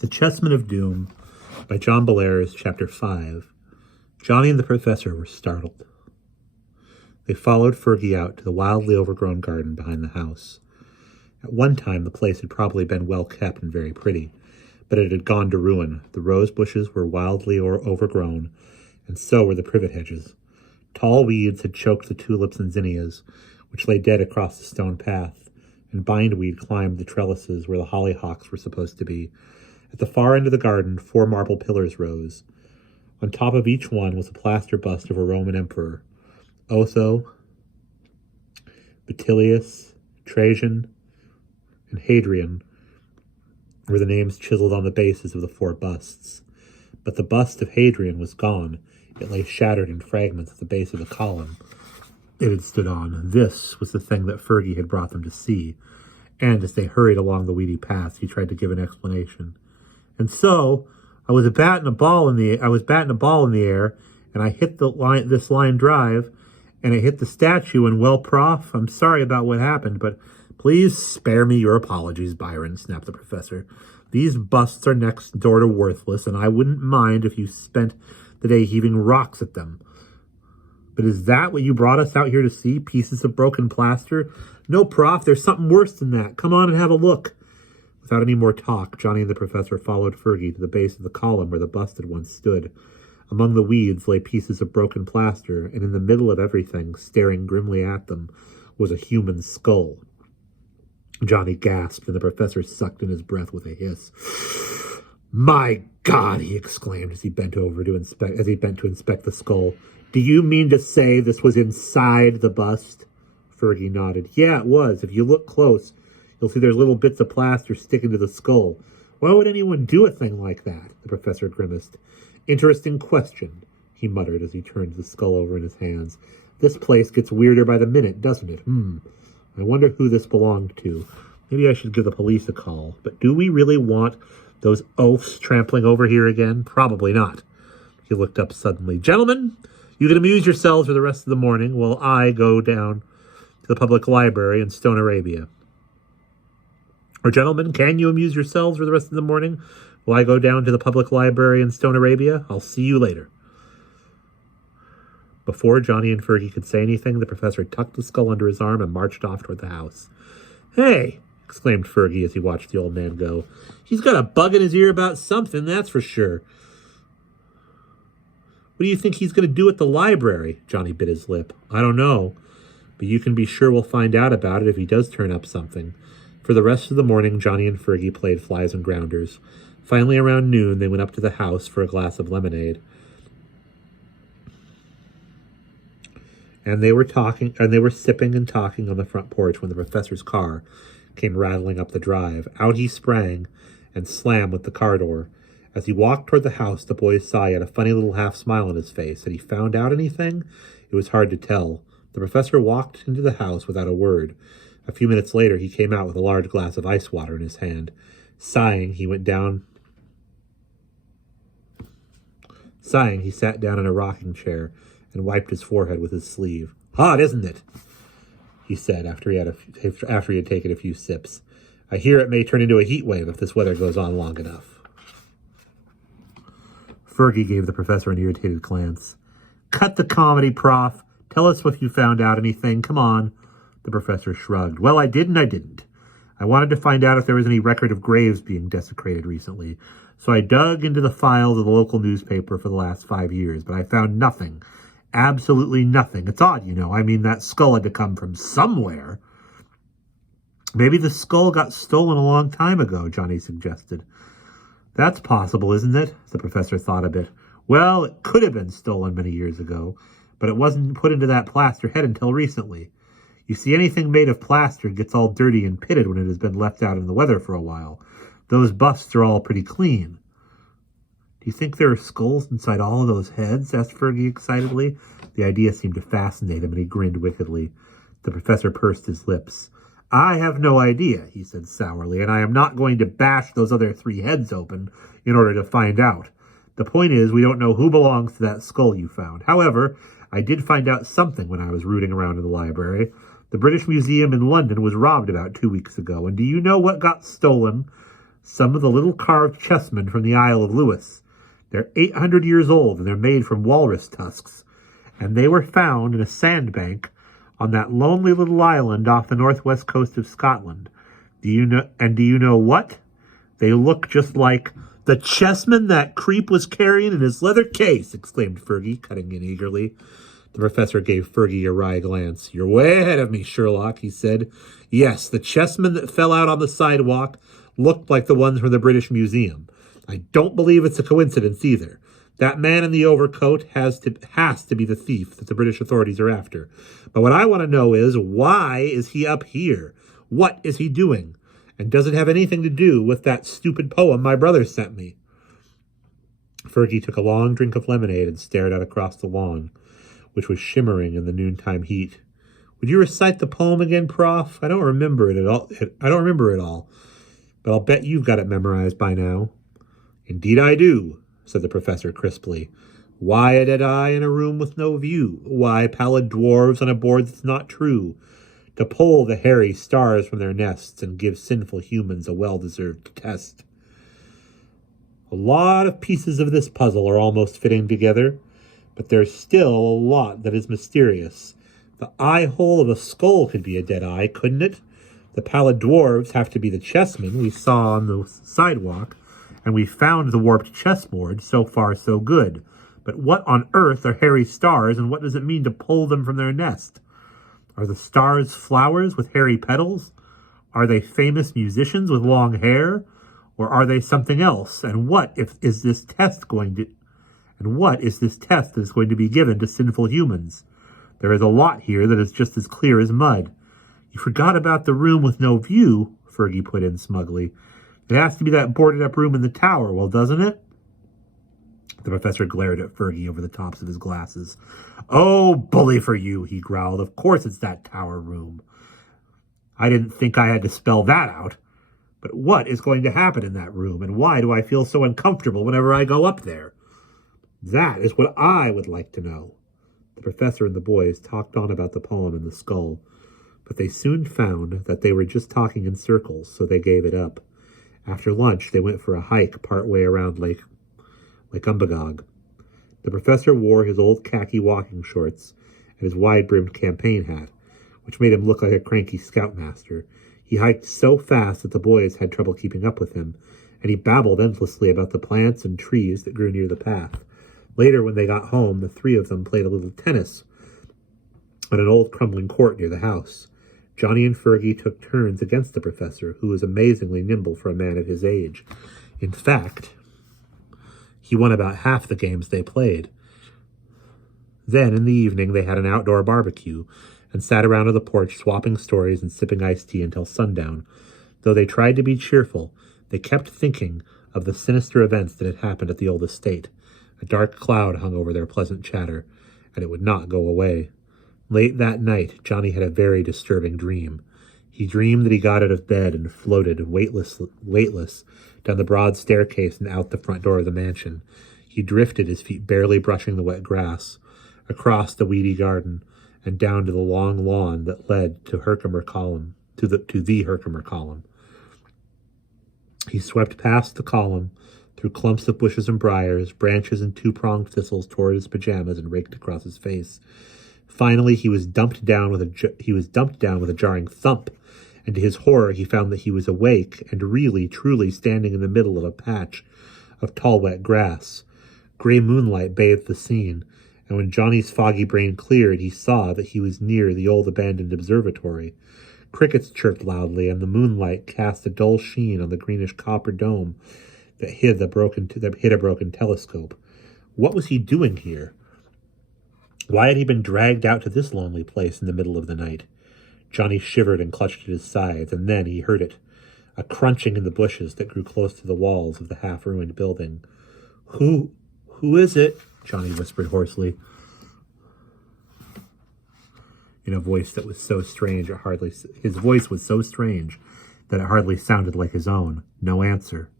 The Chessmen of Doom by John Bellairs, Chapter 5. Johnny and the Professor were startled. They followed Fergie out to the wildly overgrown garden behind the house. At one time, the place had probably been well kept and very pretty, but it had gone to ruin. The rose bushes were wildly overgrown, and so were the privet hedges. Tall weeds had choked the tulips and zinnias, which lay dead across the stone path, and bindweed climbed the trellises where the hollyhocks were supposed to be. At the far end of the garden, 4 marble pillars rose. On top of each one was a plaster bust of a Roman emperor. Otho, Batilius, Trajan, and Hadrian were the names chiseled on the bases of the 4 busts. But the bust of Hadrian was gone. It lay shattered in fragments at the base of the column it had stood on. This was the thing that Fergie had brought them to see, and as they hurried along the weedy path, he tried to give an explanation. And so, I was batting a ball in the air, and I hit this line drive, and it hit the statue. And well, Prof, I'm sorry about what happened, but please spare me your apologies, Byron, snapped the professor. These busts are next door to worthless, and I wouldn't mind if you spent the day heaving rocks at them. But is that what you brought us out here to see? Pieces of broken plaster? No, Prof, there's something worse than that. Come on and have a look. Without any more talk, Johnny and the professor followed Fergie to the base of the column where the bust had once stood. Among the weeds lay pieces of broken plaster, and in the middle of everything, staring grimly at them, was a human skull. Johnny gasped, and the professor sucked in his breath with a hiss. My God, he exclaimed as he bent to inspect the skull. Do you mean to say this was inside the bust? Fergie nodded. Yeah, it was. If you look close, you'll see there's little bits of plaster sticking to the skull. Why would anyone do a thing like that? The professor grimaced. Interesting question, he muttered as he turned the skull over in his hands. This place gets weirder by the minute, doesn't it? I wonder who this belonged to. Maybe I should give the police a call. But do we really want those oafs trampling over here again? Probably not. He looked up suddenly. Gentlemen, you can amuse yourselves for the rest of the morning while I go down to the public library in Stone Arabia. Or, gentlemen, can you amuse yourselves for the rest of the morning while I go down to the public library in Stone Arabia? I'll see you later. Before Johnny and Fergie could say anything, the professor tucked the skull under his arm and marched off toward the house. Hey, exclaimed Fergie as he watched the old man go. He's got a bug in his ear about something, that's for sure. What do you think he's going to do at the library? Johnny bit his lip. I don't know, but you can be sure we'll find out about it if he does turn up something. For the rest of the morning, Johnny and Fergie played flies and grounders. Finally, around noon, they went up to the house for a glass of lemonade. And they were sipping and talking on the front porch when the professor's car came rattling up the drive. Out he sprang and slammed with the car door. As he walked toward the house, the boys saw he had a funny little half smile on his face. Had he found out anything? It was hard to tell. The professor walked into the house without a word. A few minutes later, he came out with a large glass of ice water in his hand. Sighing, he sat down in a rocking chair and wiped his forehead with his sleeve. Hot, isn't it? He said after he had taken a few sips. I hear it may turn into a heat wave if this weather goes on long enough. Fergie gave the professor an irritated glance. Cut the comedy, Prof. Tell us if you found out anything. Come on. The professor shrugged. Well, I did and I didn't. I wanted to find out if there was any record of graves being desecrated recently. So I dug into the files of the local newspaper for the last 5 years, but I found nothing. Absolutely nothing. It's odd, you know. I mean, that skull had to come from somewhere. Maybe the skull got stolen a long time ago, Johnny suggested. That's possible, isn't it? The professor thought a bit. Well, it could have been stolen many years ago, but it wasn't put into that plaster head until recently. You see, anything made of plaster gets all dirty and pitted when it has been left out in the weather for a while. Those busts are all pretty clean. Do you think there are skulls inside all of those heads? Asked Fergie excitedly. The idea seemed to fascinate him, and he grinned wickedly. The professor pursed his lips. I have no idea, he said sourly, and I am not going to bash those other 3 heads open in order to find out. The point is, we don't know who belongs to that skull you found. However, I did find out something when I was rooting around in the library. The British Museum in London was robbed about 2 weeks ago, and do you know what got stolen? Some of the little carved chessmen from the Isle of Lewis. They're 800 years old, and they're made from walrus tusks. And they were found in a sandbank on that lonely little island off the northwest coast of Scotland. Do you know what? They look just like the chessmen that creep was carrying in his leather case, exclaimed Fergie, cutting in eagerly. The professor gave Fergie a wry glance. You're way ahead of me, Sherlock, he said. Yes, the chessmen that fell out on the sidewalk looked like the ones from the British Museum. I don't believe it's a coincidence either. That man in the overcoat has to be the thief that the British authorities are after. But what I want to know is, why is he up here? What is he doing? And does it have anything to do with that stupid poem my brother sent me? Fergie took a long drink of lemonade and stared out across the lawn, which was shimmering in the noontime heat. Would you recite the poem again, Prof? I don't remember it all, but I'll bet you've got it memorized by now. Indeed I do, said the professor crisply. Why a dead eye in a room with no view? Why pallid dwarves on a board that's not true? To pull the hairy stars from their nests and give sinful humans a well-deserved test. A lot of pieces of this puzzle are almost fitting together, but there's still a lot that is mysterious. The eye hole of a skull could be a dead eye, couldn't it? The pallid dwarves have to be the chessmen we saw on the sidewalk, and we found the warped chessboard. So far, so good. But what on earth are hairy stars, and what does it mean to pull them from their nest? Are the stars flowers with hairy petals? Are they famous musicians with long hair? Or are they something else? And what is this test that is going to be given to sinful humans? There is a lot here that is just as clear as mud. You forgot about the room with no view, Fergie put in smugly. It has to be that boarded-up room in the tower, well, doesn't it? The professor glared at Fergie over the tops of his glasses. Oh, bully for you, he growled. Of course it's that tower room. I didn't think I had to spell that out. But what is going to happen in that room, and why do I feel so uncomfortable whenever I go up there? That is what I would like to know. The professor and the boys talked on about the poem and the skull, but they soon found that they were just talking in circles, so they gave it up. After lunch, they went for a hike partway around Lake Umbagog. The professor wore his old khaki walking shorts and his wide-brimmed campaign hat, which made him look like a cranky scoutmaster. He hiked so fast that the boys had trouble keeping up with him, and he babbled endlessly about the plants and trees that grew near the path. Later, when they got home, the three of them played a little tennis on an old crumbling court near the house. Johnny and Fergie took turns against the professor, who was amazingly nimble for a man of his age. In fact, he won about half the games they played. Then, in the evening, they had an outdoor barbecue and sat around on the porch swapping stories and sipping iced tea until sundown. Though they tried to be cheerful, they kept thinking of the sinister events that had happened at the old estate. A dark cloud hung over their pleasant chatter, and it would not go away. Late that night, Johnny had a very disturbing dream. He dreamed that he got out of bed and floated, weightless, down the broad staircase and out the front door of the mansion. He drifted, his feet barely brushing the wet grass, across the weedy garden, and down to the long lawn that led to Herkimer Column, to the Herkimer Column. He swept past the column, through clumps of bushes and briars, branches and two-pronged thistles tore at his pajamas and raked across his face. Finally, he was dumped down with a jarring thump, and to his horror he found that he was awake and really, truly standing in the middle of a patch of tall, wet grass. Gray moonlight bathed the scene, and when Johnny's foggy brain cleared, he saw that he was near the old abandoned observatory. Crickets chirped loudly, and the moonlight cast a dull sheen on the greenish copper dome that hid a broken telescope. What was he doing here? Why had he been dragged out to this lonely place in the middle of the night? Johnny shivered and clutched at his sides, and then he heard it, a crunching in the bushes that grew close to the walls of the half-ruined building. Who is it? Johnny whispered hoarsely, in a voice that was so strange his voice was so strange that it hardly sounded like his own. No answer.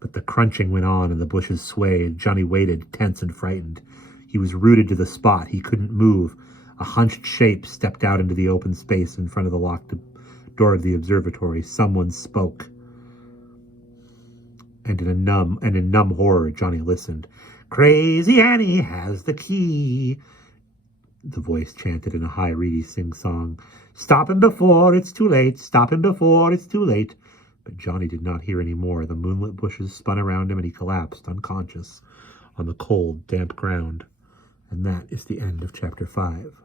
But the crunching went on and the bushes swayed. Johnny waited, tense and frightened. He was rooted to the spot. He couldn't move. A hunched shape stepped out into the open space in front of the locked door of the observatory, someone spoke. And in numb horror, Johnny listened. "Crazy Annie has the key," the voice chanted in a high, reedy sing-song. "Stop him before it's too late. Stop him before it's too late." But Johnny did not hear any more. The moonlit bushes spun around him, and he collapsed, unconscious, on the cold, damp ground. And that is the end of Chapter 5.